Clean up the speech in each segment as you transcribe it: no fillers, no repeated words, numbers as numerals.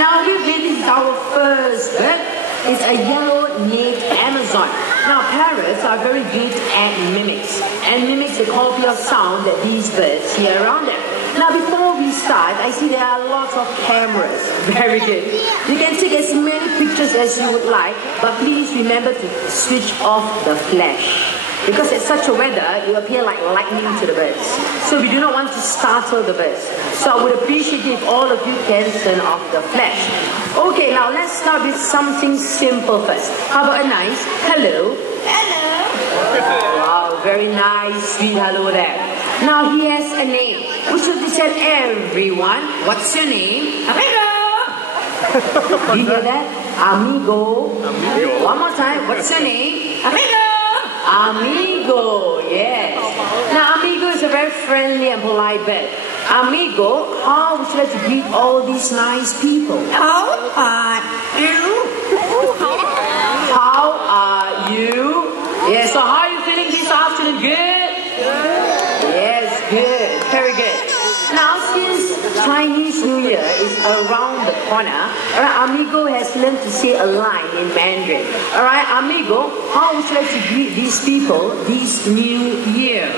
Now this is our first bird. It's a yellow-necked Amazon. Now parrots are very good at mimics, and mimics a copy of sound that these birds hear around them. Now before we start, I see there are lots of cameras. Very good. You can take as many pictures as you would like, but please remember to switch off the flash. Because at such a weather, you appear like lightning to the birds. So we do not want to startle the birds. So I would appreciate if all of you can turn off the flash. Okay, now let's start with something simple first. How about a nice hello? Hello. Wow, very nice, sweet hello there. Now he has a name. We should tell everyone, what's your name? Amigo. Do you hear that? Amigo. Amigo. One more time, what's your name? Amigo. Amigo, yes. Now, amigo is a very friendly and polite bird. Amigo, how would you like to greet all these nice people? How are you? How are you? Yes, so how are you feeling this afternoon? Good? Yes, good. Very good. Now, since Chinese New Year is around the corner, alright, Amigo has learned to say a line in Mandarin. Alright, Amigo, how would you like to greet these people this new year?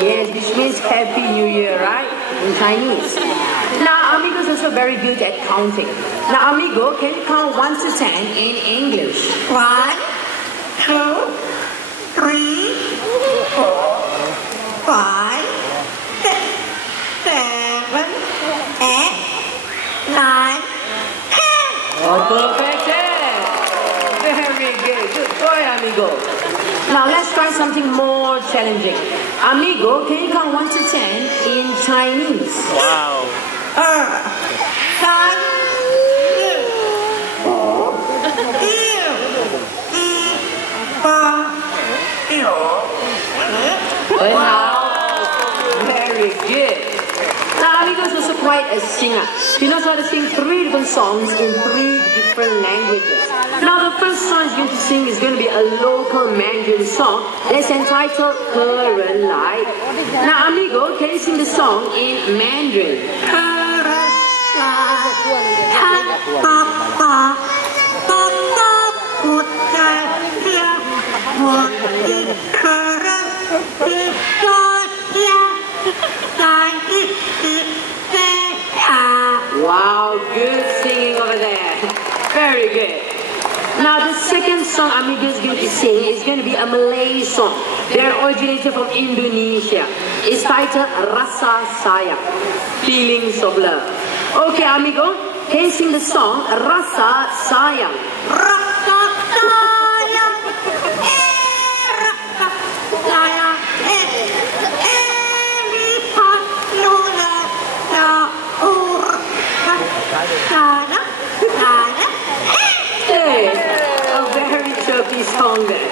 Yes, which means Happy New Year, right? In Chinese. Now, Amigo is also very good at counting. Now, Amigo, can you count 1 to 10 in English? 1, 2, 3, 4, 5, 6, 7, 8, 9, 10. Oh, perfect. Very good. Good boy, Amigo. Now let's try something more challenging. Amigo, can you count 1 to 10 in Chinese? Wow. 2, 3, 4, 5, 6, 7, 8, 9, 10. Very good. Now, Amigo is also quite a singer. He knows how to sing 3 different songs in 3 different languages. Now, the first song he's going to sing is going to be a local Mandarin song that's entitled Ke Ren Lai. Now, Amigo, can you sing the song in Mandarin? Wow, good singing over there. Very good. Now the second song Amigo is going to sing is going to be a Malay song. They are originated from Indonesia. It's titled Rasa Sayang, Feelings of Love. Okay, Amigo, can you sing the song Rasa Sayang? Rasa Sayang, Rasa Sayang, song there.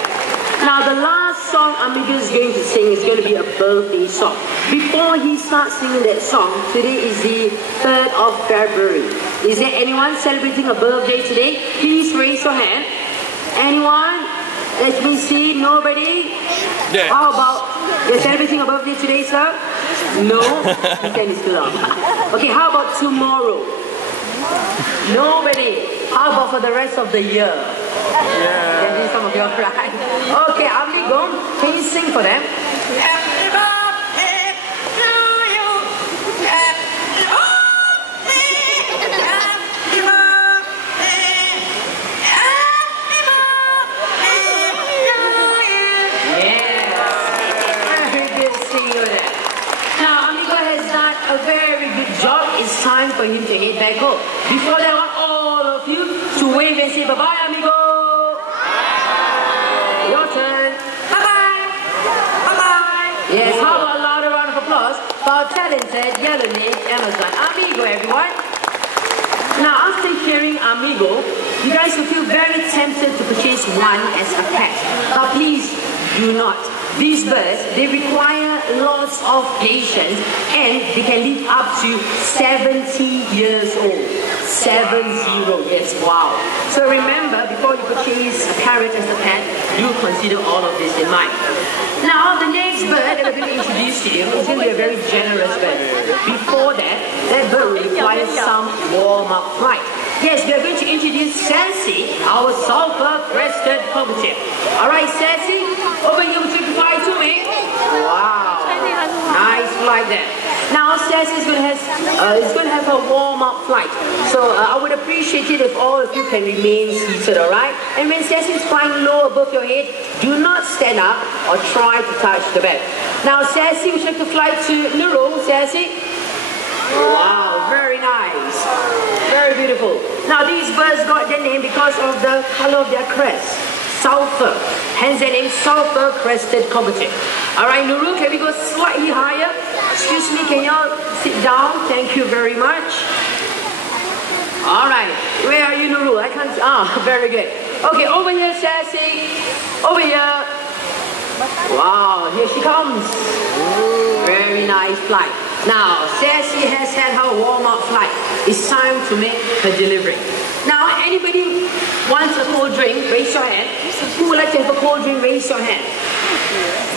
Now the last song Amigo is going to sing is going to be a birthday song. Before he starts singing that song, today is the 3rd of February. Is there anyone celebrating a birthday today? Please raise your hand. Anyone? Let me see. Nobody? Yeah. How about, you're celebrating a birthday today, sir? No? The time is too long. Okay, how about tomorrow? Nobody. How about for the rest of the year? Yeah. Can do some of your right. Okay, Amigo, can you sing for them? Happy birthday to you. Happy birthday. Happy birthday. Happy birthday to you. Yes. Very good singing with that. Now, Amigo has done a very good job. It's time for him to head back home. Before that, I want all of you to wave and say bye-bye, Amigo. Your turn. Bye-bye. Bye-bye. Yes, how about a louder round of applause for our talented yellow-necked Amazon. Amigo, everyone. Now, after hearing Amigo, you guys will feel very tempted to purchase one as a pet. But please do not. These birds, they require lots of patience and they can live up to 70 years old. 70. Yes, wow. So remember, before you purchase a parrot as a pet, do consider all of this in mind. Now, the next bird that we're going to introduce to you is going to be a very generous bird. Before that, that bird will require some warm-up flight. Yes, we are going to introduce Sassy, our sulfur-crested cockatiel. Alright, Sassy, open your to fly to me. Wow. Nice flight there. Now, Sassy is going to have a warm-up flight. So I would appreciate it if all of you can remain seated, alright? And when Sassy is flying low above your head, do not stand up or try to touch the bed. Now, Sassy, would you like to fly to Nurul, Sassy? Wow, very nice. Very beautiful. Now, these birds got their name because of the color of their crest. Sulfur. Hence their name, sulfur-crested cockatiel. Alright, Nurul, can we go slightly higher? Excuse me, can y'all sit down? Thank you very much. Alright, where are you, Nurul? I can't... very good. Okay, over here, Sassy. Over here. Wow, here she comes. Very nice flight. Now, Sassy has had her warm-up flight. It's time to make her delivery. Now, anybody wants a cold drink, raise your hand. Who would like to have a cold drink, raise your hand.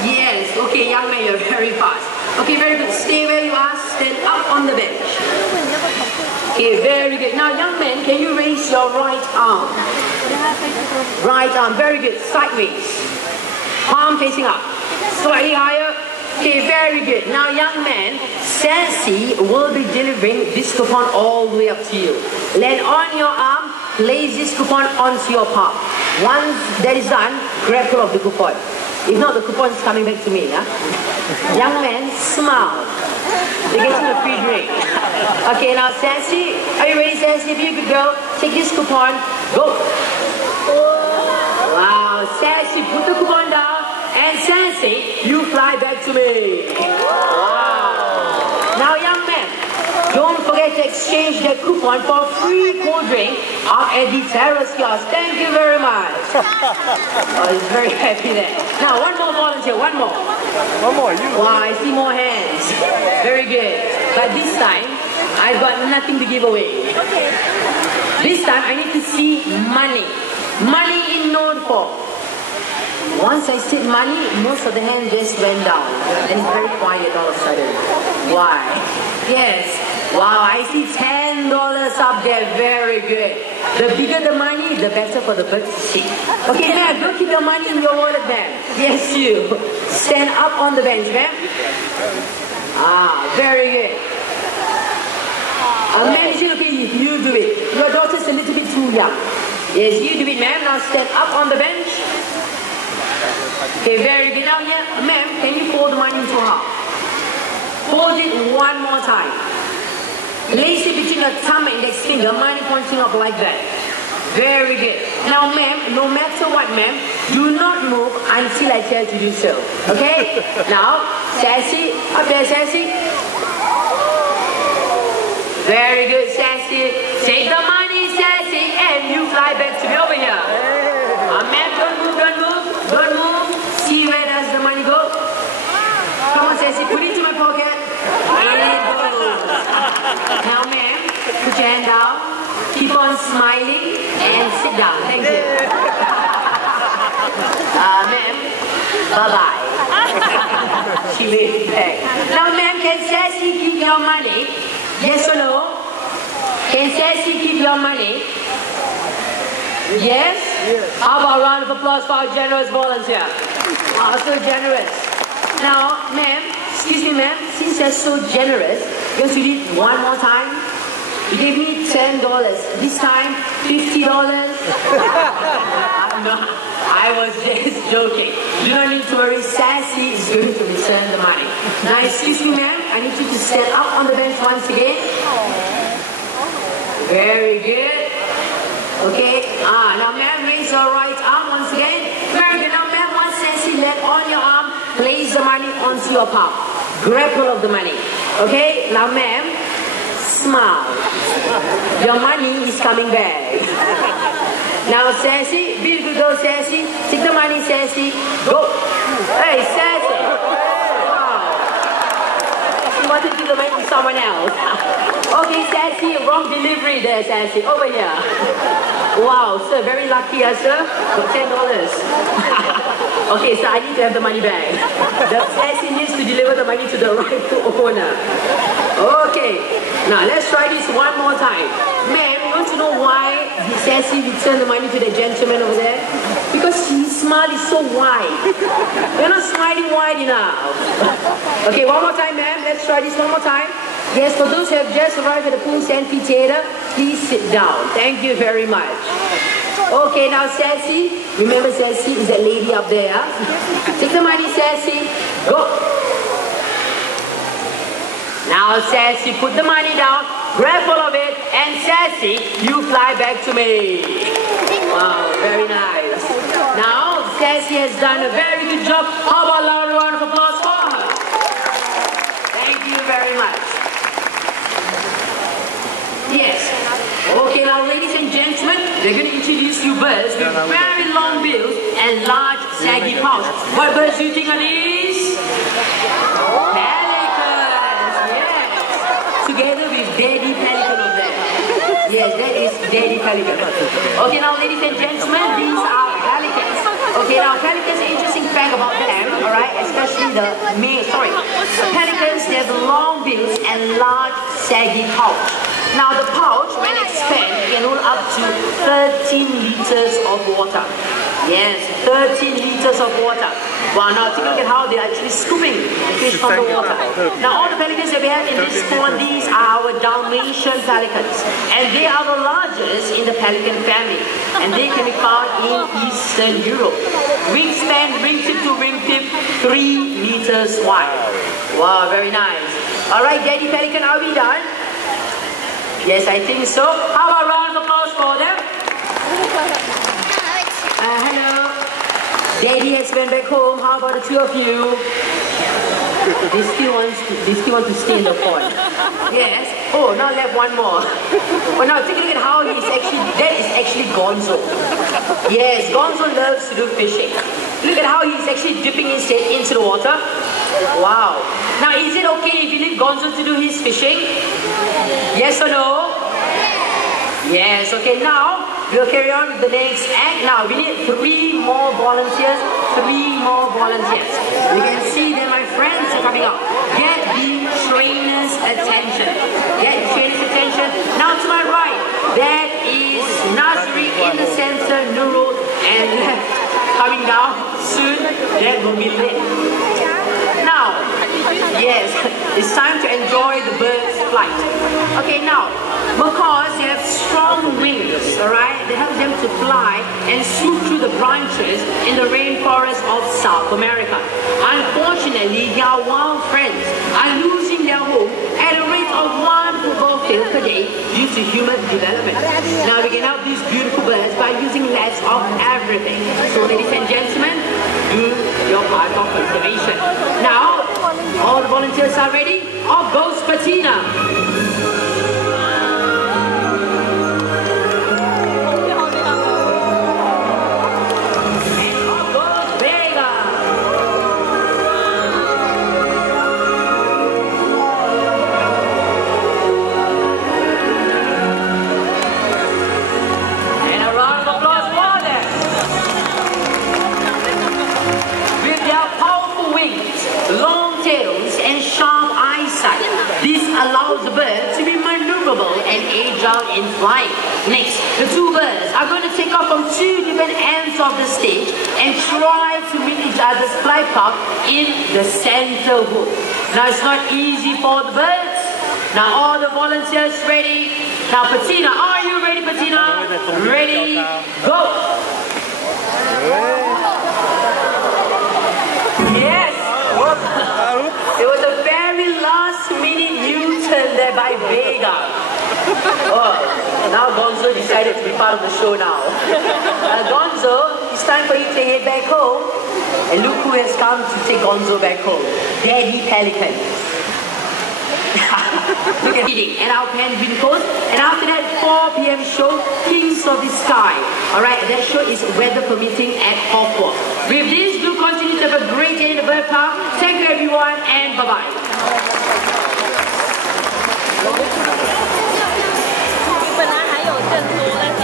Yes, okay, young man, you're very fast. Okay, very good. Stay where you are, stand up on the bench. Okay, very good. Now, young man, can you raise your right arm? Right arm, very good. Sideways. Palm facing up. Slightly higher. Okay, very good. Now, young man, Sassy will be delivering this coupon all the way up to you. Land on your arm, place this coupon onto your palm. Once that is done, grab hold of the coupon. If not, the coupon is coming back to me. Huh? Young man, smile. You're getting a free drink. Okay, now Sassy, are you ready, Sassy? Be a good girl. Take this coupon. Go. Wow, Sassy, put the coupon down. And Sassy, you fly back to me. Wow. Now, young man, don't forget to exchange that coupon for a free cold drink up at the terrace kiosk. Thank you very much. Oh, he's very happy there. Now, one more volunteer, one more. One more, you. Wow, I see more hands. Very good. But this time, I've got nothing to give away. This time, I need to see money. Money in note form. Once I said money, most of the hands just went down. And it's very quiet all of a sudden. Why? Yes. Wow, I see $10 up there. Very good. The bigger the money, the better for the birds to see. Okay, ma'am, don't keep your money in your wallet, ma'am. Yes, you. Stand up on the bench, ma'am. Very good. Ma'am, is it okay if you do it? Your daughter's a little bit too young. Yes, you do it, ma'am. Now stand up on the bench. Okay, very good. Now here, ma'am, can you fold the money into half? Fold it one more time. Place it between your thumb and index finger, money pointing up like that. Very good. Now, ma'am, no matter what, ma'am, do not move until I tell you to do so. Okay? Now, Sassy, up there, Sassy. Very good, Sassy. Take the money, Sassy, and you fly back to me over here. Ma'am, don't move, don't move, don't move. See where does the money go? Come on, Sassy, put it in my pocket. There it goes. Now, ma'am, put your hand down. Keep on smiling and sit down. Thank you. Ma'am, bye-bye. She waved back. Now, ma'am, can Sassy keep your money? Yes or no? Can Sassy keep your money? Yes? How about a round of applause for our generous volunteer? Oh, so generous. Now, ma'am, excuse me, ma'am, since you're so generous, you're going to do it one more time. You gave me $10. This time, $50. No, I was just joking. Do not need to worry. Sassy is going to return the money. Now, excuse me, ma'am, I need you to stand up on the bench once again. Very good. Okay. Now, ma'am, raise your right arm once again. Very good. Now, ma'am, once Sassy land on your arm, place the money onto your palm. Grab hold of the money. Okay. Now, ma'am, smile. Your money is coming back. Now, Sassy, be a good girl, Sassy. Take the money, Sassy. Go. Hey, Sassy. Wow. She wanted to give the money to someone someone else. Okay, Sassy, wrong delivery there, Sassy. Over here. Wow, sir, very lucky, sir. Got $10. Okay, so I need to have the money back. The Sassy needs to deliver the money to the rightful owner. Okay, now let's try this one more time. Ma'am, you want to know why the Sassy returned the money to the gentleman over there? Because his smile is so wide. You're not smiling wide enough. Okay, one more time, ma'am. Let's try this one more time. Yes, for those who have just arrived at the Pool's Amphitheater, please sit down. Thank you very much. Okay, now Sassy, remember Sassy is that lady up there. Take the money, Sassy. Go. Now Sassy, put the money down, grab all of it, and Sassy, you fly back to me. Wow, very nice. Now, Sassy has done a very good job. How about a loud round of applause for her? Thank you very much. Yes. Okay, now ladies and gentlemen, we're going to introduce you birds with very long bills and large saggy pouch. What birds do you think are these? Pelicans, yes. Together with Daddy Pelican over there. Yes, that is Daddy Pelican. Okay, now ladies and gentlemen, these are pelicans. Okay, now pelicans, an interesting fact about them, alright, especially the male, pelicans, they have long bills and large saggy pouch. Now the pouch, when expanded, can hold up to 13 liters of water. Yes, 13 liters of water. Wow, now take a look at how they're actually scooping the fish from the water. Now all the pelicans that we have in this pond, these are our Dalmatian pelicans. And they are the largest in the pelican family. And they can be found in Eastern Europe. Wingspan, wingtip to wingtip, 3 meters wide. Wow, very nice. Alright, Daddy Pelican, are we done? Yes, I think so. How about a round of applause for them? Hello. Daddy has went back home. How about the two of you? They still want to stay in the pond. Yes. Oh, now left one more. Oh, now take a look at how that is actually Gonzo. Yes, Gonzo loves to do fishing. Look at how he's actually dipping his head into the water. Wow. Now, is it okay if you leave Gonzo to do his fishing? Yes or no? Yes. Okay, now we'll carry on with the next act. Now, we need 3 more volunteers. 3 more volunteers. You can see that my friends are coming up. Get the trainer's attention. Get the trainer's attention. Now, to my right, that is Nazri in the center, Nurul, and left. Coming down soon, that will be lit. Now, yes, it's time to enjoy the bird's flight. Okay, now, macaws, they have strong wings, alright? They help them to fly and swoop through the branches in the rainforest of South America. Unfortunately, their wild friends are losing their home at a rate of 1 football field per day due to human development. Now, we can help these beautiful birds by using less of everything. So, ladies and gentlemen, do your part of conservation. Now, all the volunteers are ready? Off goes Patina. Allows the bird to be maneuverable and agile in flight. Next, the 2 birds are going to take off from 2 different ends of the stage and try to meet each other's flight path in the center hook. Now, it's not easy for the birds. Now, all the volunteers ready? Now, Patina, are you ready, Patina? Ready, go! Yes! It was a very last minute U-turn there by Vega. Oh, now Gonzo decided to be part of the show now. Gonzo, it's time for you to head back home. And look who has come to take Gonzo back home. Daddy Pelican. Look at eating. And our penguin coast. And after that 4 p.m. show, Kings of the Sky. Alright, that show is weather permitting at Hawkwalk. With this, do continue to have a great day in the bird park. Thank you everyone and bye-bye. 本来还有更多，但是